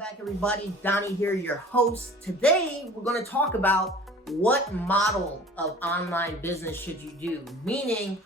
back, everybody. Donnie here, your host. Today, we're going to talk about what model of online business should you do, meaning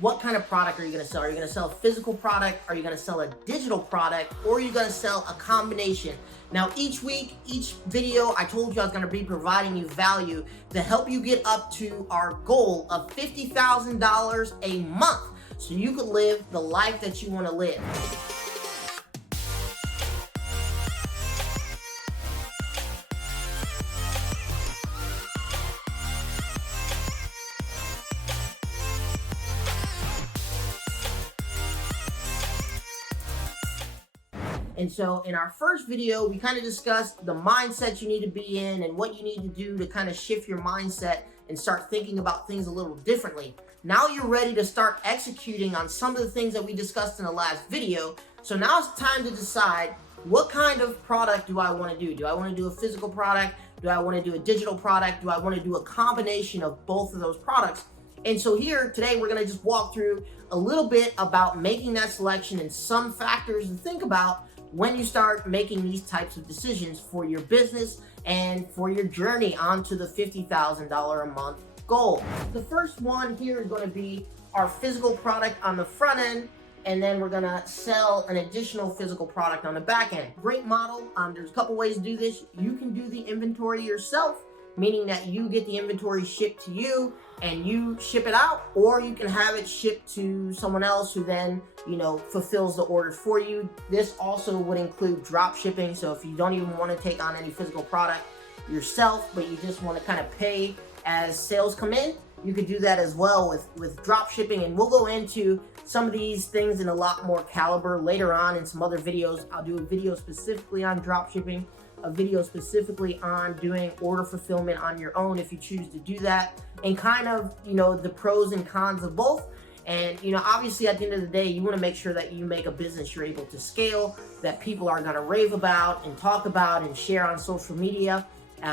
what kind of product are you going to sell? Are you going to sell a physical product? Are you going to sell a digital product? Or are you going to sell a combination? Now, each week, each video, I told you I was going to be providing you value to help you get up to our goal of $50,000 a month so you could live the life that you want to live. And so in our first video, we kind of discussed the mindset you need to be in and what you need to do to kind of shift your mindset and start thinking about things a little differently. Now you're ready to start executing on some of the things that we discussed in the last video. So now it's time to decide, what kind of product do I want to do? Do I want to do a physical product? Do I want to do a digital product? Do I want to do a combination of both of those products? And so here today, we're going to just walk through a little bit about making that selection and some factors to think about when you start making these types of decisions for your business and for your journey onto the $50,000 a month goal. The first one here is going to be our physical product on the front end, and then we're going to sell an additional physical product on the back end. Great model. There's a couple ways to do this. You can do the inventory yourself, meaning that you get the inventory shipped to you and you ship it out, or you can have it shipped to someone else who then, fulfills the order for you. This also would include drop shipping. So if you don't even want to take on any physical product yourself, but you just want to kind of pay as sales come in, you could do that as well with drop shipping. And we'll go into some of these things in a lot more caliber later on in some other videos. I'll do a video specifically on drop shipping, a video specifically on doing order fulfillment on your own if you choose to do that, and kind of, the pros and cons of both. And, obviously at the end of the day, you want to make sure that you make a business you're able to scale, that people are going to rave about and talk about and share on social media.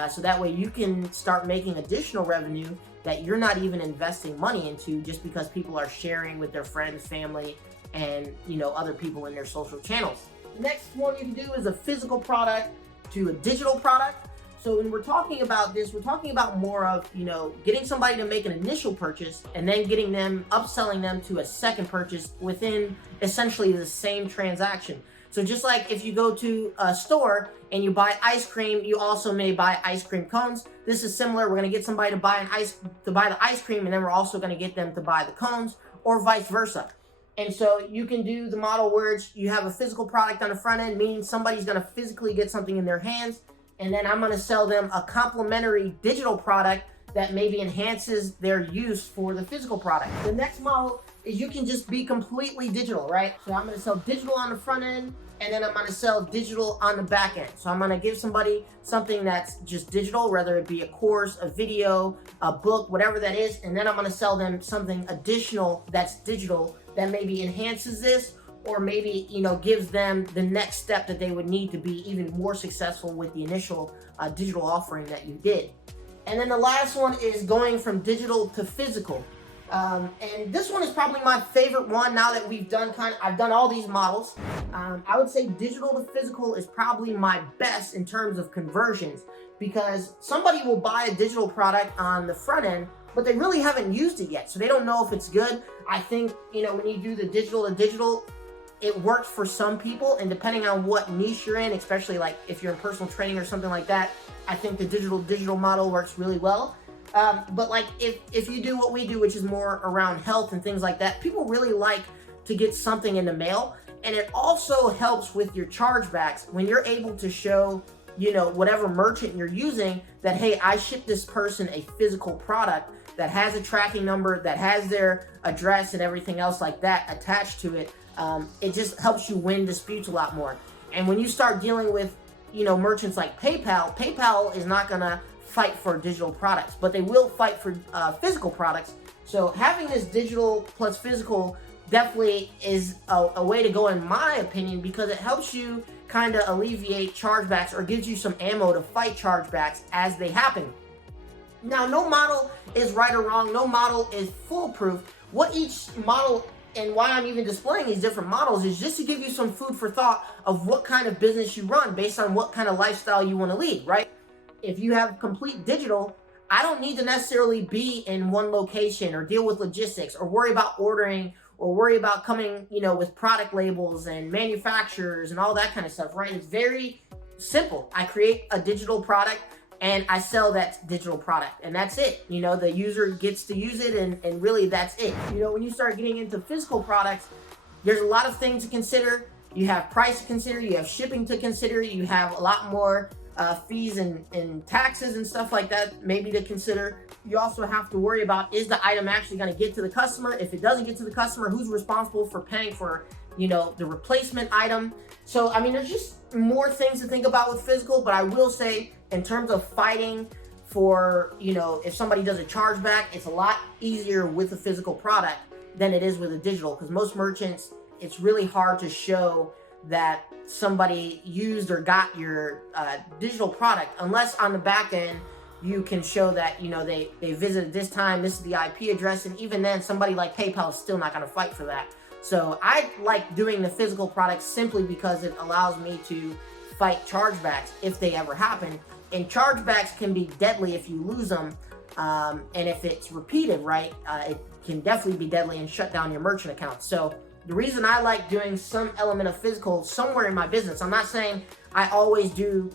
So that way you can start making additional revenue that you're not even investing money into, just because people are sharing with their friends, family, and, other people in their social channels. The next one you can do is a physical product to a digital product. So when we're talking about this, we're talking about more of, getting somebody to make an initial purchase and then getting them, upselling them to a second purchase within essentially the same transaction. So just like if you go to a store and you buy ice cream, you also may buy ice cream cones. This is similar. We're going to get somebody to buy the ice cream, and then we're also going to get them to buy the cones, or vice versa. And so you can do the model where you have a physical product on the front end, meaning somebody's going to physically get something in their hands, and then I'm going to sell them a complementary digital product that maybe enhances their use for the physical product. The next model is you can just be completely digital, right? So I'm going to sell digital on the front end, and then I'm going to sell digital on the back end. So I'm going to give somebody something that's just digital, whether it be a course, a video, a book, whatever that is, and then I'm going to sell them something additional that's digital that maybe enhances this, or maybe, gives them the next step that they would need to be even more successful with the initial digital offering that you did. And then the last one is going from digital to physical. And this one is probably my favorite one now that I've done all these models. I would say digital to physical is probably my best in terms of conversions, because somebody will buy a digital product on the front end, but they really haven't used it yet. So they don't know if it's good. I think, when you do the digital to digital, it works for some people, and depending on what niche you're in, especially like if you're in personal training or something like that, I think the digital model works really well. But like if you do what we do, which is more around health and things like that, people really like to get something in the mail. And it also helps with your chargebacks when you're able to show, whatever merchant you're using that, hey, I shipped this person a physical product that has a tracking number, that has their address and everything else like that attached to it. It just helps you win disputes a lot more. And when you start dealing with, merchants like PayPal is not going to fight for digital products, but they will fight for physical products. So having this digital plus physical definitely is a way to go, in my opinion, because it helps you kind of alleviate chargebacks, or gives you some ammo to fight chargebacks as they happen. Now, no model is right or wrong. No model is foolproof. What each model and why I'm even displaying these different models is just to give you some food for thought of what kind of business you run based on what kind of lifestyle you want to lead, right? If you have complete digital, I don't need to necessarily be in one location or deal with logistics or worry about ordering or worry about coming, with product labels and manufacturers and all that kind of stuff, right? It's very simple. I create a digital product and I sell that digital product, and that's it. The user gets to use it, and really that's it. When you start getting into physical products, there's a lot of things to consider. You have price to consider, you have shipping to consider, you have a lot more fees and taxes and stuff like that maybe to consider. You also have to worry about, is the item actually going to get to the customer? If it doesn't get to the customer, who's responsible for paying for the replacement item? So there's just more things to think about with physical, but I will say, in terms of fighting for, if somebody does a chargeback, it's a lot easier with a physical product than it is with a digital, because most merchants, it's really hard to show that somebody used or got your digital product, unless on the back end you can show that they visited this time, this is the IP address, and even then somebody like PayPal is still not going to fight for that. So I like doing the physical product simply because it allows me to fight chargebacks if they ever happen. And chargebacks can be deadly if you lose them, and if it's repeated, right, it can definitely be deadly and shut down your merchant account. So the reason I like doing some element of physical somewhere in my business, I'm not saying I always do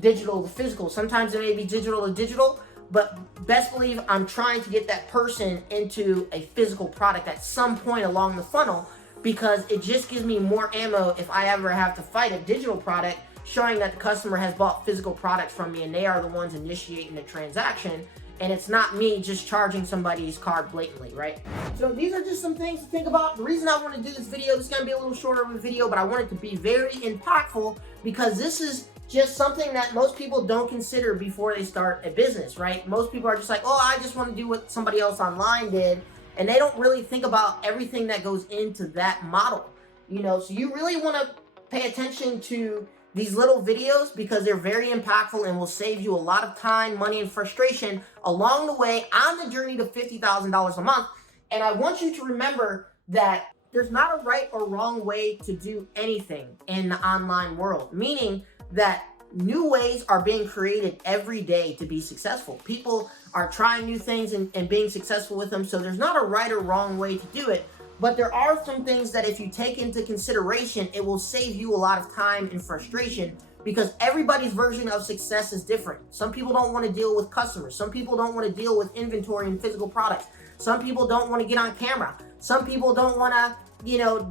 digital to physical. Sometimes it may be digital to digital, but best believe I'm trying to get that person into a physical product at some point along the funnel, because it just gives me more ammo if I ever have to fight a digital product, showing that the customer has bought physical products from me and they are the ones initiating the transaction, and it's not me just charging somebody's card blatantly, right? So these are just some things to think about. The reason I want to do this video, this is going to be a little shorter of a video, but I want it to be very impactful, because this is just something that most people don't consider before they start a business, right? Most people are just like, oh, I just want to do what somebody else online did, and they don't really think about everything that goes into that model, So you really want to pay attention to these little videos, because they're very impactful and will save you a lot of time, money, and frustration along the way on the journey to $50,000 a month. And I want you to remember that there's not a right or wrong way to do anything in the online world, meaning that new ways are being created every day to be successful. People are trying new things and being successful with them. So there's not a right or wrong way to do it. But there are some things that if you take into consideration, it will save you a lot of time and frustration, because everybody's version of success is different. Some people don't want to deal with customers. Some people don't want to deal with inventory and physical products. Some people don't want to get on camera. Some people don't want to,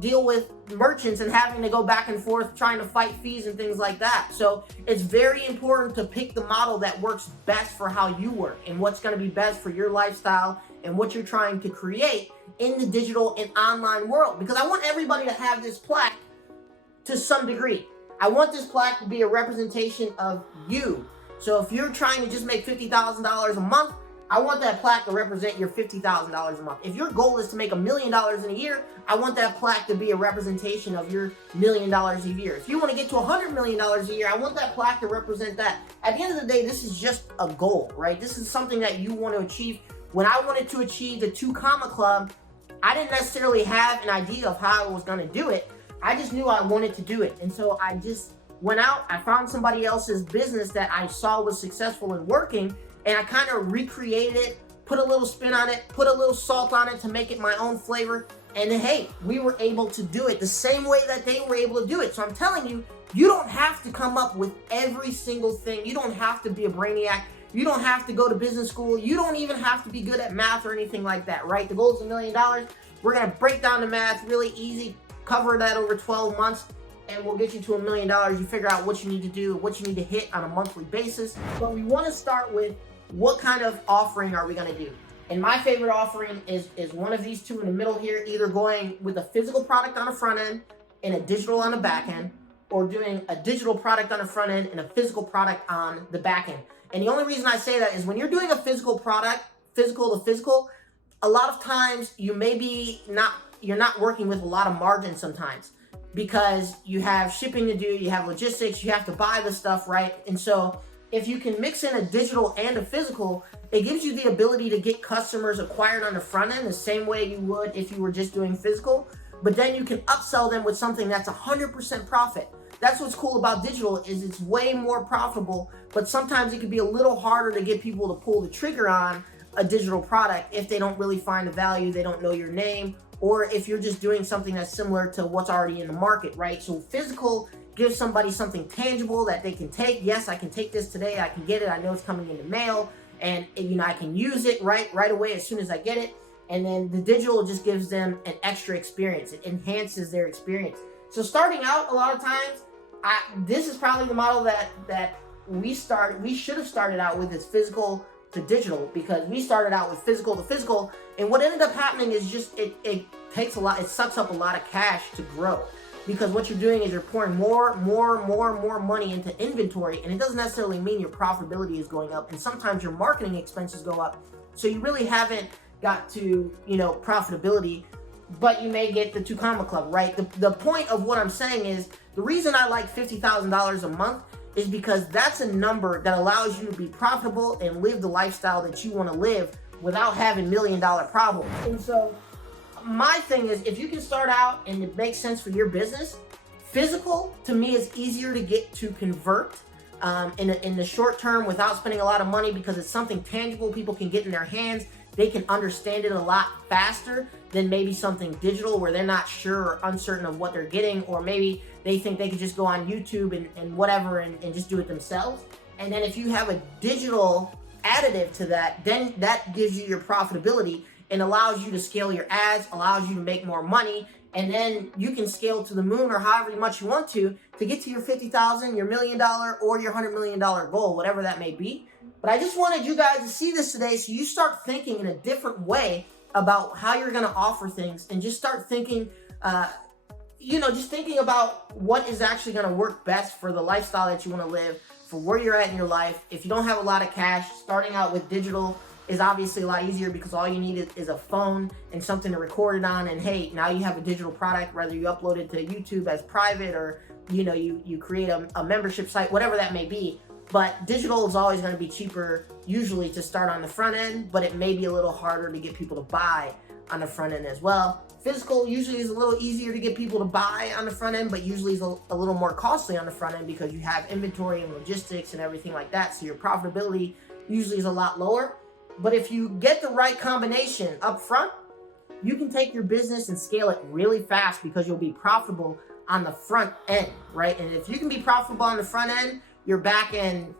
deal with merchants and having to go back and forth trying to fight fees and things like that. So it's very important to pick the model that works best for how you work and what's going to be best for your lifestyle and what you're trying to create in the digital and online world. Because I want everybody to have this plaque to some degree. I want this plaque to be a representation of you. So if you're trying to just make $50,000 a month, I want that plaque to represent your $50,000 a month. If your goal is to make $1 million in a year, I want that plaque to be a representation of your $1 million a year. If you want to get to $100 million a year, I want that plaque to represent that. At the end of the day, this is just a goal, right? This is something that you want to achieve. When I wanted to achieve the 2 Comma Club, I didn't necessarily have an idea of how I was going to do it. I just knew I wanted to do it. And so I just went out, I found somebody else's business that I saw was successful and working, and I kind of recreated it, put a little spin on it, put a little salt on it to make it my own flavor. And then, hey, we were able to do it the same way that they were able to do it. So I'm telling you, you don't have to come up with every single thing. You don't have to be a brainiac. You don't have to go to business school. You don't even have to be good at math or anything like that, right? The goal is $1 million. We're going to break down the math really easy, cover that over 12 months, and we'll get you to $1 million. You figure out what you need to do, what you need to hit on a monthly basis. But we want to start with, what kind of offering are we going to do? And my favorite offering is one of these two in the middle here, either going with a physical product on the front end and a digital on the back end, or doing a digital product on the front end and a physical product on the back end. And the only reason I say that is when you're doing a physical product, physical to physical, a lot of times you're not working with a lot of margin sometimes, because you have shipping to do, you have logistics, you have to buy the stuff, right? And so if you can mix in a digital and a physical, it gives you the ability to get customers acquired on the front end the same way you would if you were just doing physical, but then you can upsell them with something that's 100% profit. That's what's cool about digital, is it's way more profitable, but sometimes it can be a little harder to get people to pull the trigger on a digital product if they don't really find the value, they don't know your name, or if you're just doing something that's similar to what's already in the market, right? So physical gives somebody something tangible that they can take. Yes, I can take this today, I can get it, I know it's coming in the mail, and I can use it right away as soon as I get it. And then the digital just gives them an extra experience. It enhances their experience. So starting out, a lot of times, this is probably the model that we should have started out with, is physical to digital, because we started out with physical to physical, and what ended up happening is just it takes a lot, it sucks up a lot of cash to grow, because what you're doing is you're pouring more money into inventory, and it doesn't necessarily mean your profitability is going up, and sometimes your marketing expenses go up, so you really haven't got to profitability, but you may get the 2 comma club, right? The point of what I'm saying is, the reason I like $50,000 a month is because that's a number that allows you to be profitable and live the lifestyle that you want to live without having $1 million problems. And so my thing is, if you can start out and it makes sense for your business, physical to me is easier to get to convert in the short term without spending a lot of money, because it's something tangible people can get in their hands. They can understand it a lot faster than maybe something digital where they're not sure or uncertain of what they're getting, or maybe they think they could just go on YouTube and whatever and just do it themselves. And then if you have a digital additive to that, then that gives you your profitability and allows you to scale your ads, allows you to make more money, and then you can scale to the moon or however much you want to get to your 50,000, your $1 million, or your $100 million goal, whatever that may be. But I just wanted you guys to see this today so you start thinking in a different way about how you're going to offer things, and just start thinking, just thinking about what is actually going to work best for the lifestyle that you want to live, for where you're at in your life. If you don't have a lot of cash, starting out with digital is obviously a lot easier, because all you need is a phone and something to record it on, and hey, now you have a digital product, whether you upload it to YouTube as private, or you create a membership site, whatever that may be. But digital is always going to be cheaper usually to start on the front end, but it may be a little harder to get people to buy on the front end as well. Physical usually is a little easier to get people to buy on the front end, but usually is a little more costly on the front end, because you have inventory and logistics and everything like that, so your profitability usually is a lot lower. But if you get the right combination up front, you can take your business and scale it really fast, because you'll be profitable on the front end, right? And if you can be profitable on the front end, your back end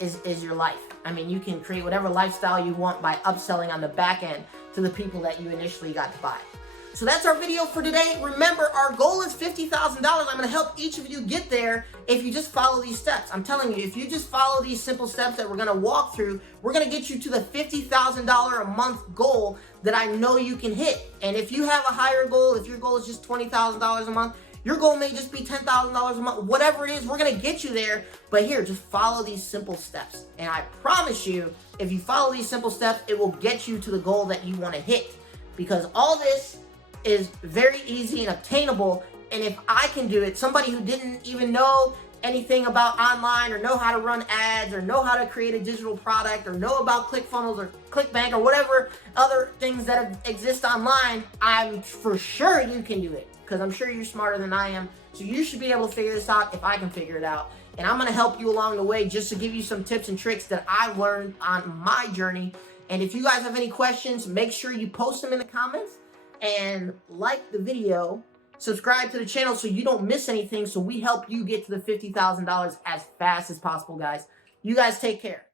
is your life. I mean, you can create whatever lifestyle you want by upselling on the back end to the people that you initially got to buy. So that's our video for today. Remember, our goal is $50,000. I'm going to help each of you get there if you just follow these steps. I'm telling you, if you just follow these simple steps that we're going to walk through, we're going to get you to the $50,000 a month goal that I know you can hit. And if you have a higher goal, if your goal is just $20,000 a month, your goal may just be $10,000 a month. Whatever it is, we're going to get you there. But here, just follow these simple steps. And I promise you, if you follow these simple steps, it will get you to the goal that you want to hit. Because all this is very easy and obtainable. And if I can do it, somebody who didn't even know anything about online, or know how to run ads, or know how to create a digital product, or know about ClickFunnels or ClickBank, or whatever other things that exist online, I'm for sure you can do it, because I'm sure you're smarter than I am. So you should be able to figure this out if I can figure it out. And I'm going to help you along the way, just to give you some tips and tricks that I've learned on my journey. And if you guys have any questions, make sure you post them in the comments, and like the video, subscribe to the channel so you don't miss anything, so we help you get to the $50,000 as fast as possible, guys. You guys take care.